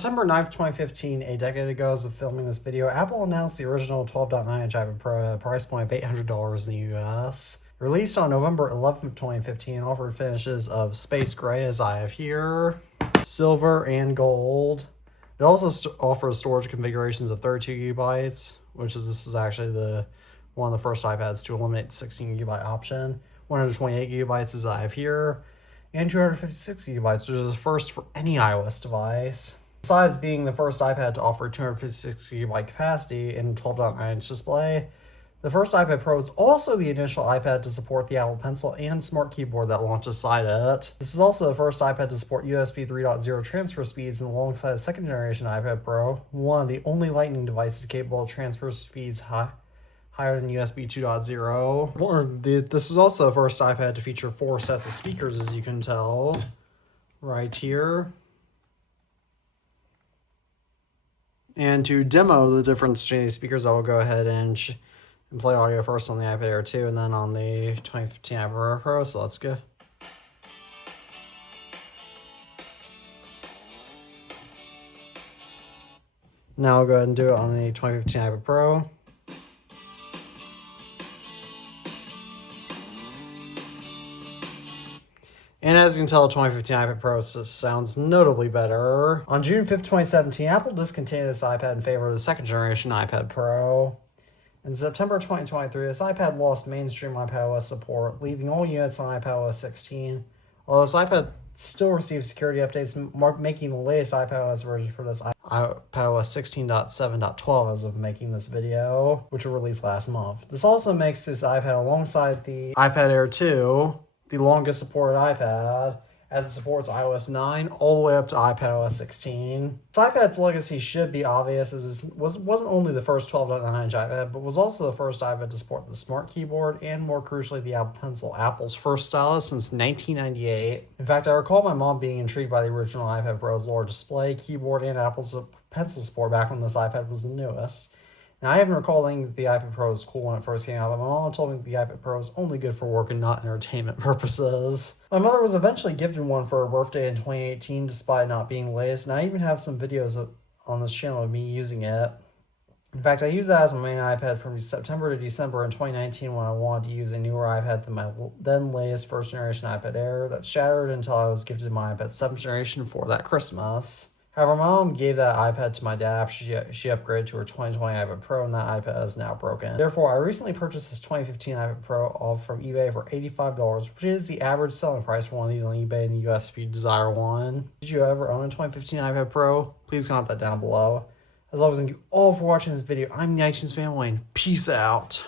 September 9th, 2015, a decade ago as of filming this video, Apple announced the original 12.9-inch iPad Pro at a price point of $800 in the US. Released on November 11th, 2015, offered finishes of space gray, as I have here, silver, and gold. It also offers storage configurations of 32 gigabytes, this is actually one of the first iPads to eliminate the 16 gigabyte option. 128 gigabytes, as I have here, and 256 gigabytes, which is the first for any iOS device. Besides being the first iPad to offer 256 gigabyte capacity and 12.9-inch display, the first iPad Pro is also the initial iPad to support the Apple Pencil and Smart Keyboard that launched beside it. This is also the first iPad to support USB 3.0 transfer speeds, and alongside the second generation iPad Pro, one of the only Lightning devices capable of transfer speeds higher than USB 2.0. This is also the first iPad to feature 4 sets of speakers, as you can tell right here. And to demo the difference between these speakers, I will go ahead and play audio first on the iPad Air 2 and then on the 2015 iPad Pro, so let's go. Now I'll go ahead and do it on the 2015 iPad Pro. And as you can tell, 2015 iPad Pro sounds notably better. On June 5th, 2017, Apple discontinued this iPad in favor of the second generation iPad Pro. In September 2023, this iPad lost mainstream iPadOS support, leaving all units on iPadOS 16. Although this iPad still receives security updates, making the latest iPadOS version for this iPadOS 16.7.12 as of making this video, which was released last month. This also makes this iPad, alongside the iPad Air 2, the longest supported iPad, as it supports iOS 9 all the way up to iPadOS 16. This iPad's legacy should be obvious, as it wasn't only the first 12.9-inch iPad, but was also the first iPad to support the Smart Keyboard and, more crucially, the Apple Pencil, Apple's first stylus since 1998. In fact, I recall my mom being intrigued by the original iPad Pro's lower display, keyboard, and Apple's Pencil support back when this iPad was the newest. Now, I even recall thinking that the iPad Pro was cool when it first came out, but my mom told me that the iPad Pro is only good for work and not entertainment purposes. My mother was eventually gifted one for her birthday in 2018, despite not being the latest, and I even have some videos on this channel of me using it. In fact, I used that as my main iPad from September to December in 2019 when I wanted to use a newer iPad than my then latest first generation iPad Air that shattered until I was gifted my iPad 7th generation for that Christmas. However, my mom gave that iPad to my dad after she upgraded to her 2020 iPad Pro, and that iPad is now broken. Therefore, I recently purchased this 2015 iPad Pro off from eBay for $85, which is the average selling price for one of these on eBay in the US if you desire one. Did you ever own a 2015 iPad Pro? Please comment that down below. As always, thank you all for watching this video. I'm the iTunes Family, and peace out.